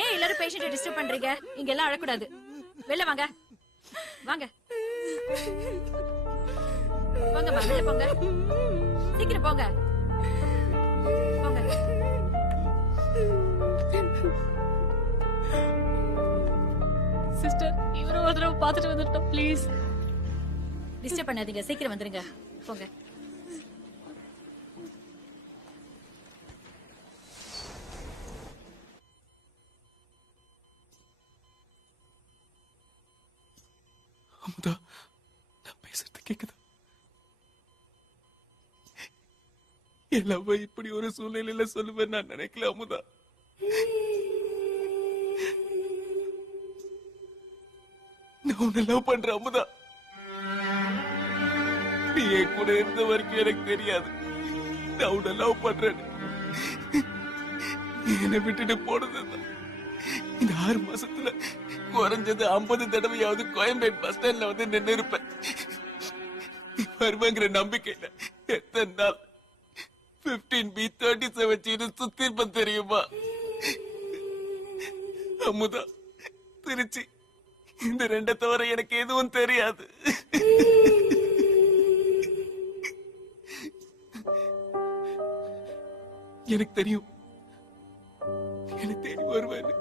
ஏன் எல்லாரும் பேஷண்ட்டை டிஸ்டர்ப் பண்றீங்க? இங்க எல்லாம் அழக்கூடாது. வெளில வாங்க. வாங்க. போங்க வெளில போங்க. சீக்கிரம் போங்க. போங்க. சிஸ்டர், இவரும் ஒரு தடவை பார்த்துட்டு வந்துட்டோம் ப்ளீஸ். டிஸ்டர்ப் பண்ணாதீங்க, சீக்கிரம் வந்துருங்க. போங்க. அமுதா, நான் பேசுறது கேக்குதா? எல்லாமே இப்படி ஒரு சூழ்நிலையில சொல்லுவேன் நான் நினைக்கல அமுதா. நான் உன்னை லவ் பண்றேன் அமுதா. நீ என் கூட இருந்த வரைக்கும் எனக்கு தெரியாது நான் உன்னை லவ் பண்றேன்னு. என்னை விட்டுட்டு போனதுதான் இந்த 6 மாசத்துல குறைஞ்சது 50 தடவையாவது கோயம்பேடு பஸ் ஸ்டாண்ட்ல வந்து நின்று இருப்பேன். வருவாங்கிற நம்பிக்கையில எத்தனை நாள் 15B37 சுத்தி இருப்பேன் தெரியுமா அமுதா? திருச்சி இந்த 2 தவிர எனக்கு எதுவும் தெரியாது. எனக்கு தெரியும் எனக்கு தேடி வருவேன்னு.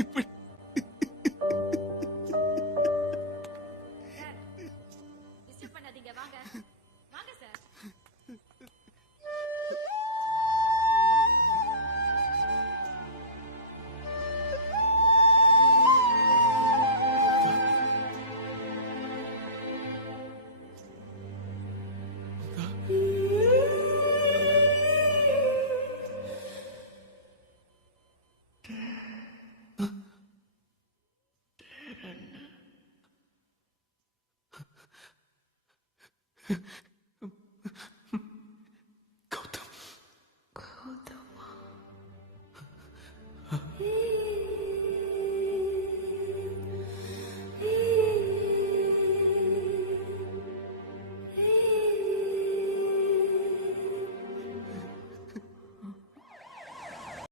இப்படி டிஸ்டர்ப் பண்ணாதீங்க, வாங்க. வாங்க சார். கௌதம்.